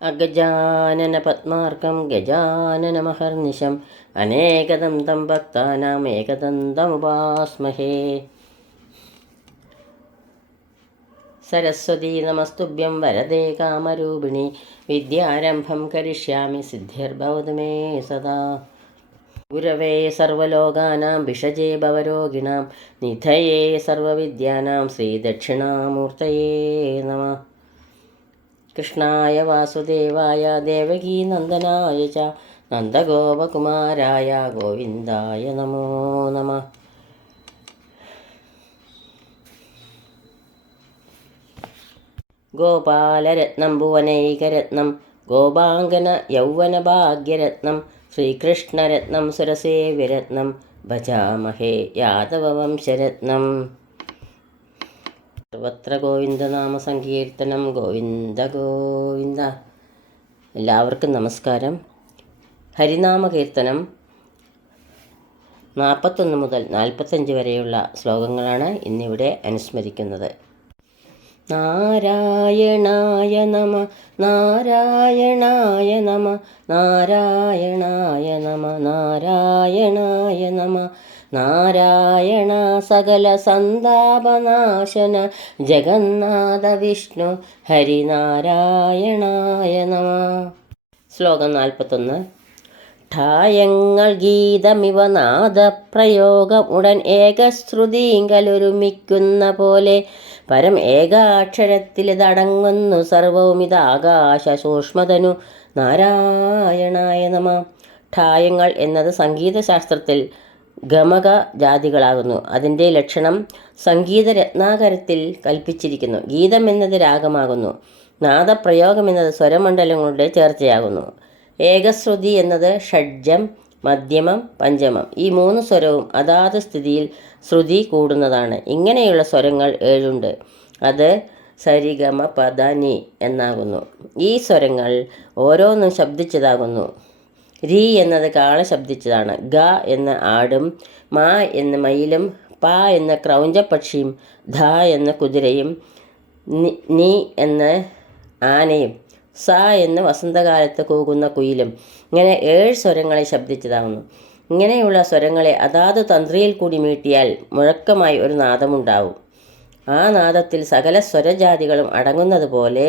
അഗജാനനപദ്മാർക്കം ഗജാനനമഹർനിശം അനേകദം തം ഭക്താനാം ഏകദന്തമുപാസ്മഹേ. സരസ്വതീ നമസ്തുഭ്യം വരദേ കാമരൂപിണി വിദ്യാരംഭം കരിഷ്യാമി സിദ്ധിർഭവതു മേ സദാ. ഗുരവേ സർവലോകാനാം ഭിഷജേ ഭവരോഗിണാം നിധയേ സർവവിദ്യാനാം ശ്രീദക്ഷിണാമൂർത്തയേ നമഃ. കൃഷ്ണായ വാസുദേവായ ദേവകീനന്ദനായ ച നന്ദഗോപകുമാരായ ഗോവിന്ദായ നമോ നമഃ. ഗോപാലരത്നം ഭുവനൈകരത്നം ഗോപാംഗന യൗവനഭാഗ്യരത്നം ശ്രീകൃഷ്ണരത്നം സുരസേവ്യരത്നം ഭജാമഹേ യാദവവംശരത്നം. സർവത്ര ഗോവിന്ദനാമ സങ്കീർത്തനം. ഗോവിന്ദ ഗോവിന്ദ. എല്ലാവർക്കും നമസ്കാരം. ഹരിനാമ കീർത്തനം 41 മുതൽ 45 വരെയുള്ള ശ്ലോകങ്ങളാണ് ഇന്നിവിടെ അനുസ്മരിക്കുന്നത്. നാരായണായ നമ നാരായണായ നമ നാരായണായ നമ നാരായണായ നമ നാരായണ സകല സന്താപനാശന ജഗന്നാഥ വിഷ്ണു ഹരിനാരായണായ നമ. ശ്ലോകം 41. ഠായങ്ങൾ ഗീതമിവ നാദപ്രയോഗം ഉടൻ ഏകശ്രുതിങ്കലൊരുമിക്കുന്ന പോലെ പരം ഏകാക്ഷരത്തിലിതടങ്ങുന്നു സർവവും ഇതാകാശ സൂക്ഷ്മതനു നാരായണായ നമ. ഠായങ്ങൾ എന്നത് സംഗീതശാസ്ത്രത്തിൽ ഗമക ജാതികളാകുന്നു. അതിൻ്റെ ലക്ഷണം സംഗീതരത്നാകരത്തിൽ കൽപ്പിച്ചിരിക്കുന്നു. ഗീതം എന്നത് രാഗമാകുന്നു. നാദപ്രയോഗം എന്നത് സ്വരമണ്ഡലങ്ങളുടെ ചേർച്ചയാകുന്നു. ഏകശ്രുതി എന്നത് ഷഡ്ജം, മധ്യമം, പഞ്ചമം. ഈ 3 സ്വരവും അതാത് സ്ഥിതിയിൽ ശ്രുതി കൂടുന്നതാണ്. ഇങ്ങനെയുള്ള സ്വരങ്ങൾ 7 ഉണ്ട്. അത് സരിഗമ പദ നി എന്നാകുന്നു. ഈ സ്വരങ്ങൾ ഓരോന്നും ശബ്ദിച്ചതാകുന്നു. രി എന്നത് കാള ശബ്ദിച്ചതാണ്. ഗ എന്ന ആടും, മാ എന്ന മയിലും, പ എന്ന ക്രൗഞ്ചപക്ഷിയും, ധ എന്ന കുതിരയും, നി എന്ന ആനയും, സ എന്ന് വസന്തകാലത്ത് കൂകുന്ന കുയിലും. ഇങ്ങനെ 7 സ്വരങ്ങളെ ശബ്ദിച്ചതാകുന്നു. ഇങ്ങനെയുള്ള സ്വരങ്ങളെ അതാത് തന്ത്രിയിൽ കൂടി മീട്ടിയാൽ മുഴക്കമായി ഒരു നാദമുണ്ടാവും. ആ നാദത്തിൽ സകല സ്വരജാതികളും അടങ്ങുന്നത് പോലെ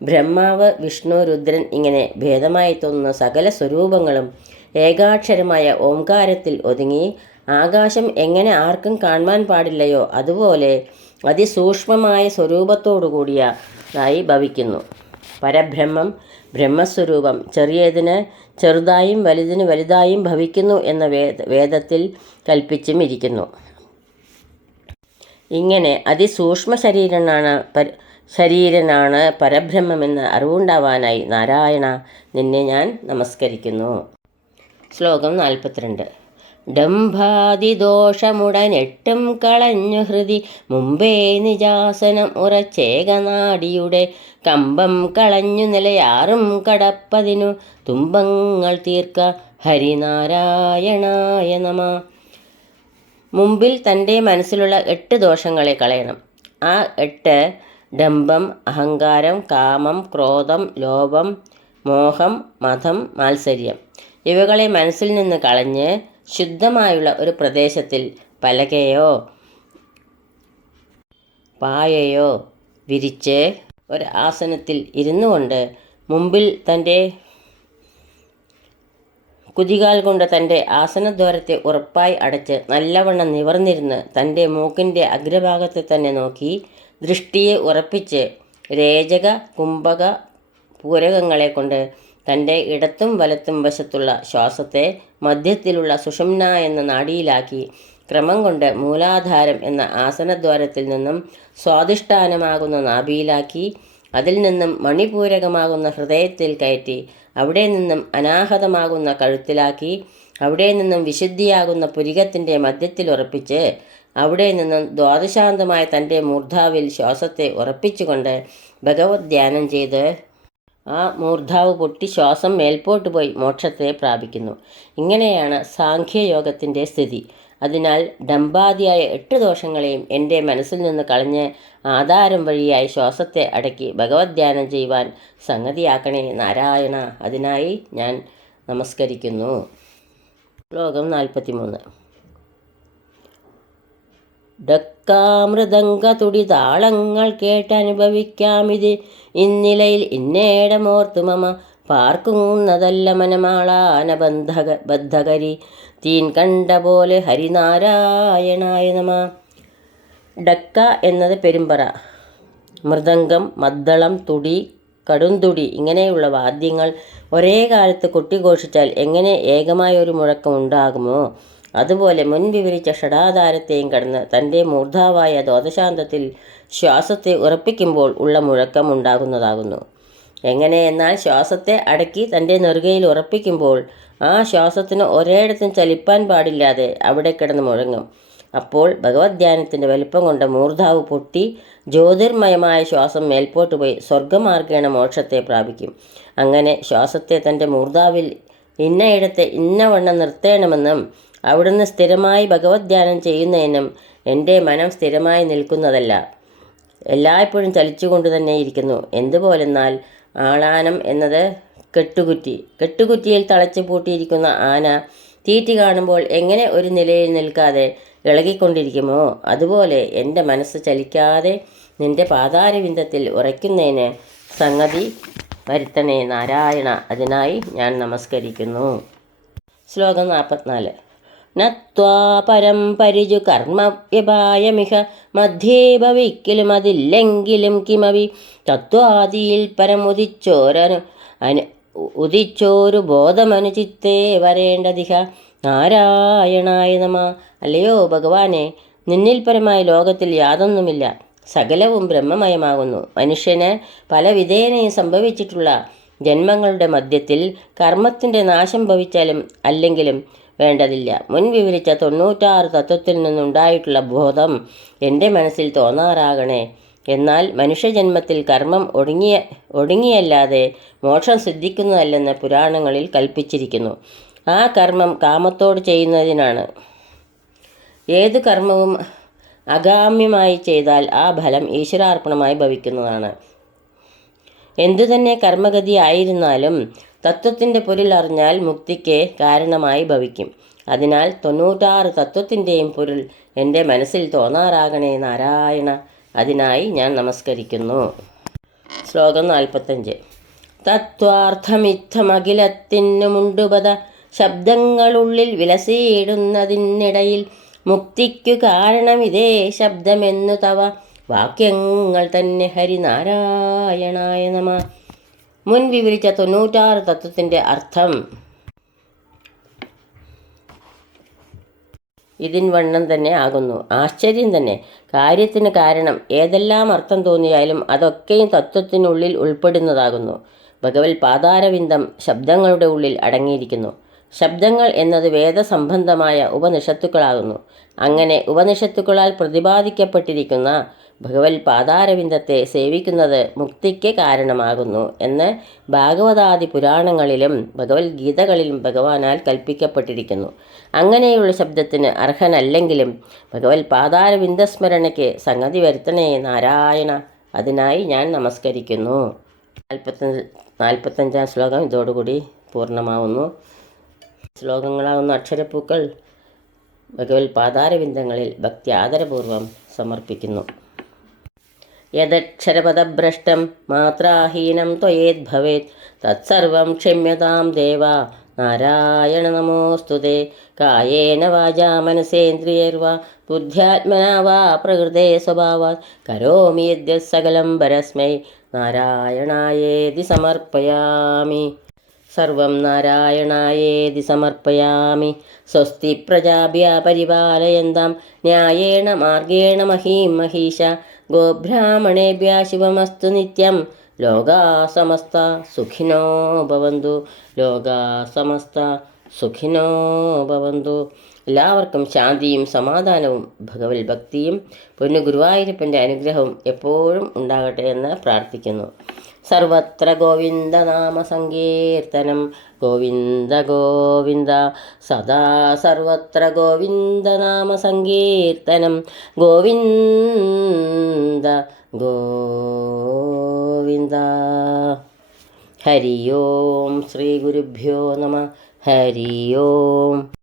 ബ്രഹ്മാവ്, വിഷ്ണു, രുദ്രൻ ഇങ്ങനെ ഭേദമായി തോന്നുന്ന സകല സ്വരൂപങ്ങളും ഏകാക്ഷരമായ ഓംകാരത്തിൽ ഒതുങ്ങി ആകാശം എങ്ങനെ ആർക്കും കാണുവാൻ പാടില്ലയോ അതുപോലെ അതിസൂക്ഷ്മമായ സ്വരൂപത്തോടുകൂടിയതായി ഭവിക്കുന്നു. പരബ്രഹ്മം, ബ്രഹ്മസ്വരൂപം ചെറിയതിന് ചെറുതായും വലുതിന് വലുതായും ഭവിക്കുന്നു എന്ന വേദത്തിൽ കൽപ്പിച്ചും ഇരിക്കുന്നു. ഇങ്ങനെ അതിസൂക്ഷ്മ ശരീരനാണ് പരബ്രഹ്മമെന്ന് അറിവുണ്ടാവാനായി നാരായണ നിന്നെ ഞാൻ നമസ്കരിക്കുന്നു. ശ്ലോകം 42. ഡംഭാതിദോഷമുടനെട്ടും കളഞ്ഞു ഹൃദി മുമ്പേ നിജാസനം ഉറച്ചേകനാടിയുടെ കമ്പം കളഞ്ഞു നിലയാറും കടപ്പതിനു തുമ്പങ്ങൾ തീർക്ക ഹരിനാരായണായ നമ. മുമ്പിൽ തൻ്റെ മനസ്സിലുള്ള 8 ദോഷങ്ങളെ കളയണം. ആ 8 ഡംഭം, അഹങ്കാരം, കാമം, ക്രോധം, ലോഭം, മോഹം, മതം, മാത്സര്യം ഇവകളെ മനസ്സിൽ നിന്ന് കളഞ്ഞ് ശുദ്ധമായുള്ള ഒരു പ്രദേശത്തിൽ പലകയോ പായയോ വിരിച്ച് ഒരു ആസനത്തിൽ ഇരുന്നു കൊണ്ട് മുമ്പിൽ തൻ്റെ കുതികാൽ കൊണ്ട് തൻ്റെ ആസനദ്വാരത്തെ ഉറപ്പായി അടച്ച് നല്ലവണ്ണം നിവർന്നിരുന്ന് തൻ്റെ മൂക്കിൻ്റെ അഗ്രഭാഗത്തെ തന്നെ നോക്കി ദൃഷ്ടിയെ ഉറപ്പിച്ച് രേചക, കുംഭക, പൂരകങ്ങളെ കൊണ്ട് തൻ്റെ ഇടത്തും വലത്തും വശത്തുള്ള ശ്വാസത്തെ മധ്യത്തിലുള്ള സുഷുമ്ന എന്ന നാഡിയിലാക്കി ക്രമം കൊണ്ട് മൂലാധാരം എന്ന ആസനദ്വാരത്തിൽ നിന്നും സ്വാധിഷ്ഠാനമാകുന്ന നാഭിയിലാക്കി അതിൽ നിന്നും മണിപൂരകമാകുന്ന ഹൃദയത്തിൽ കയറ്റി അവിടെ നിന്നും അനാഹതമാകുന്ന കഴുത്തിലാക്കി അവിടെ നിന്നും വിശുദ്ധിയാകുന്ന പുരികത്തിൻ്റെ മധ്യത്തിൽ ഉറപ്പിച്ച് അവിടെ നിന്നും ദ്വാദശാന്തമായ തൻ്റെ മൂർധാവിൽ ശ്വാസത്തെ ഉറപ്പിച്ചുകൊണ്ട് ഭഗവത് ധ്യാനം ചെയ്ത് ആ മൂർധാവ് പൊട്ടി ശ്വാസം മേൽപോട്ട് പോയി മോക്ഷത്തെ പ്രാപിക്കുന്നു. ഇങ്ങനെയാണ് സാഖ്യയോഗത്തിൻ്റെ സ്ഥിതി. അതിനാൽ ഡംബാദിയായ 8 ദോഷങ്ങളെയും എൻ്റെ മനസ്സിൽ നിന്ന് കളഞ്ഞ് ആധാരം വഴിയായി ശ്വാസത്തെ അടക്കി ഭഗവത് ധ്യാനം ചെയ്യുവാൻ സംഗതിയാക്കണേ നാരായണ. അതിനായി ഞാൻ നമസ്കരിക്കുന്നു. ശ്ലോകം 43. ഡക്കാമൃദംഗതുടി താളങ്ങൾ കേട്ടനുഭവിക്കാമിത് ഇന്നിലയിൽ ഇന്നേടമോർത്തു മമ പാർക്കുന്നതല്ല മനമാളാന ബദ്ധകരി തീൻ കണ്ട പോലെ ഹരിനാരായണായ നമ. ഡക്ക എന്നത് പെരുമ്പറ, മൃദംഗം, മദ്ദളം, തുടി, കടുംതുടി ഇങ്ങനെയുള്ള വാദ്യങ്ങൾ ഒരേ കാലത്ത് കൊട്ടിഘോഷിച്ചാൽ എങ്ങനെ ഏകമായ ഒരു മുഴക്കം ഉണ്ടാകുമോ, അതുപോലെ മുൻ വിവരിച്ച ഷഡാധാരത്തെയും കടന്ന് തൻ്റെ മൂർധാവായ ദ്വാദശാന്തത്തിൽ ശ്വാസത്തെ ഉറപ്പിക്കുമ്പോൾ ഉള്ള മുഴക്കം ഉണ്ടാകുന്നതാകുന്നു. എങ്ങനെയെന്നാൽ ശ്വാസത്തെ അടക്കി തൻ്റെ നെറുകയിൽ ഉറപ്പിക്കുമ്പോൾ ആ ശ്വാസത്തിന് ഒരേയിടത്തും ചലിപ്പാൻ പാടില്ലാതെ അവിടെ കിടന്ന് മുഴങ്ങും. അപ്പോൾ ഭഗവത് ധ്യാനത്തിൻ്റെ വലിപ്പം കൊണ്ട് മൂർധാവ് പൊട്ടി ജ്യോതിർമയമായ ശ്വാസം മേൽപോട്ട് പോയി സ്വർഗമാർഗേണ മോക്ഷത്തെ പ്രാപിക്കും. അങ്ങനെ ശ്വാസത്തെ തൻ്റെ മൂർധാവിൽ ഇന്നയിടത്തെ ഇന്നവണ്ണം നിർത്തേണമെന്നും അവിടുന്ന് സ്ഥിരമായി ഭഗവത് ധ്യാനം ചെയ്യുന്നതിനും എൻ്റെ മനം സ്ഥിരമായി നിൽക്കുന്നതല്ല, എല്ലായ്പ്പോഴും ചലിച്ചുകൊണ്ട് തന്നെ ഇരിക്കുന്നു. എന്തുപോലെന്നാൽ ആളാനം എന്നത് കെട്ടുകുറ്റിയിൽ തളച്ചു പൂട്ടിയിരിക്കുന്ന ആന തീറ്റി കാണുമ്പോൾ എങ്ങനെ ഒരു നിലയിൽ നിൽക്കാതെ ഇളകിക്കൊണ്ടിരിക്കുമോ, അതുപോലെ എൻ്റെ മനസ്സ് ചലിക്കാതെ നിൻ്റെ പാതാരവിന്ദത്തിൽ ഉറയ്ക്കുന്നതിന് സംഗതി വരുത്തണേ നാരായണ. അതിനായി ഞാൻ നമസ്കരിക്കുന്നു. ശ്ലോകം 44. നത്വാ പരം പരിജു കർമ്മവ്യപായമിഹ മധ്യേ ഭവിക്കലും അതില്ലെങ്കിലും കിമവി തത്വാദിയിൽ ഉദിച്ചോരു ബോധമനുചിത്തേ വരേണ്ടതിഹ നാരായണായ നമ. അല്ലയോ ഭഗവാനെ, നിന്നിൽ പരമായ ലോകത്തിൽ യാതൊന്നുമില്ല, സകലവും ബ്രഹ്മമയമാകുന്നു. മനുഷ്യന് പല വിധേനയും സംഭവിച്ചിട്ടുള്ള ജന്മങ്ങളുടെ മധ്യത്തിൽ കർമ്മത്തിൻ്റെ നാശം ഭവിച്ചാലും അല്ലെങ്കിലും വേണ്ടതില്ല. മുൻ വിവരിച്ച 96 തത്വത്തിൽ നിന്നുണ്ടായിട്ടുള്ള ബോധം എൻ്റെ മനസ്സിൽ തോന്നാറാകണേ. എന്നാൽ മനുഷ്യജന്മത്തിൽ കർമ്മം ഒടുങ്ങിയല്ലാതെ മോക്ഷം സിദ്ധിക്കുന്നതല്ലെന്ന് പുരാണങ്ങളിൽ കൽപ്പിച്ചിരിക്കുന്നു. ആ കർമ്മം കാമത്തോട് ചെയ്യുന്നതിനാണ്. ഏതു കർമ്മവും അഗാമ്യമായി ചെയ്താൽ ആ ഫലം ഈശ്വരാർപ്പണമായി ഭവിക്കുന്നതാണ്. എന്തുതന്നെ കർമ്മഗതി ആയിരുന്നാലും തത്വത്തിൻ്റെ പൊരുൾ അറിഞ്ഞാൽ മുക്തിക്ക് കാരണമായി ഭവിക്കും. അതിനാൽ 96 തത്വത്തിൻ്റെയും പൊരുൾ എൻ്റെ മനസ്സിൽ തോന്നാറാകണേ നാരായണ. അതിനായി ഞാൻ നമസ്കരിക്കുന്നു. ശ്ലോകം 45. തത്വാർത്ഥമിത്തമഖിലത്തിനുമുണ്ടുപത ശബ്ദങ്ങളുള്ളിൽ വിലസിയിടുന്നതിനിടയിൽ മുക്തിക്കു കാരണമിതേ ശബ്ദമെന്നു തവ വാക്യങ്ങൾ തന്നെ ഹരിനാരായണായ നമ. മുൻ വിവരിച്ച 96 തത്വത്തിൻ്റെ അർത്ഥം ഇതിൻവണ്ണം തന്നെ ആകുന്നു. ആശ്ചര്യം തന്നെ. കാര്യത്തിന് കാരണം ഏതെല്ലാം അർത്ഥം തോന്നിയാലും അതൊക്കെയും തത്വത്തിനുള്ളിൽ ഉൾപ്പെടുന്നതാകുന്നു. ഭഗവത് പാതാരവിന്ദം ശബ്ദങ്ങളുടെ ഉള്ളിൽ അടങ്ങിയിരിക്കുന്നു. ശബ്ദങ്ങൾ എന്നത് വേദസംബന്ധമായ ഉപനിഷത്തുക്കളാകുന്നു. അങ്ങനെ ഉപനിഷത്തുക്കളാൽ പ്രതിപാദിക്കപ്പെട്ടിരിക്കുന്ന ഭഗവത് പാതാരവിന്ദത്തെ സേവിക്കുന്നത് മുക്തിക്ക് കാരണമാകുന്നു എന്ന് ഭാഗവതാദി പുരാണങ്ങളിലും ഭഗവത്ഗീതകളിലും ഭഗവാനാൽ കൽപ്പിക്കപ്പെട്ടിരിക്കുന്നു. അങ്ങനെയുള്ള ശബ്ദത്തിന് അർഹനല്ലെങ്കിലും ഭഗവത് പാതാരവിന്ദസ്മരണയ്ക്ക് സംഗതി വരുത്തണേ നാരായണ. അതിനായി ഞാൻ നമസ്കരിക്കുന്നു. 45-ാം ശ്ലോകം ഇതോടുകൂടി പൂർണ്ണമാവുന്നു. ശ്ലോകങ്ങളാവുന്ന അക്ഷരപ്പൂക്കൾ ഭഗവത് പാതാരവിന്ദങ്ങളിൽ ഭക്തി ആദരപൂർവം സമർപ്പിക്കുന്നു. യദക്ഷരപദഭ്രഷ്ടം മാത്രാഹീനം ത്വയേദ്ഭവേത് തത്സർവം ക്ഷമ്യതാം ദേവ നാരായണ നമോസ്തുതേ. കായേന വാചാ മനസേന്ദ്രിയൈർവാ ബുദ്ധ്യാത്മനാ വാ പ്രകൃതേ സ്വഭാവാത് കരോമി യദ്യത് സകലം പരസ്മൈ നാരായണായേതി സമർപ്പയാമി. സർവം നാരായണായേതി സമർപ്പയാമി. സ്വസ്തി പ്രജാഭ്യാ പരിപാലയന്താം ന്യായേണ മാർഗേണ മഹീം മഹീഷ. ഗോബ്രാഹ്മണേഭ്യഃ ശുഭമസ്തു നിത്യം. ലോകാ സമസ്ത സുഖിനോ ഭവന്തു. ലോകാ സമസ്ത സുഖിനോ ഭവന്തു. എല്ലാവർക്കും ശാന്തിയും സമാധാനവും ഭഗവത് ഭക്തിയും പൊന്നു ഗുരുവായൂരപ്പൻ്റെ അനുഗ്രഹവും എപ്പോഴും ഉണ്ടാകട്ടെ എന്ന് പ്രാർത്ഥിക്കുന്നു. സർവത്ര ഗോവിന്ദനാമസങ്കീർത്തനം. ഗോവിന്ദ ഗോവിന്ദ സദാ സർവത്ര ഗോവിന്ദനാമസങ്കീർത്തനം. ഗോവിന്ദ ഗോവിന്ദ. ഹരി ഓം. ശ്രീ ഗുരുഭ്യോ നമഃ. ഹരി ഓം.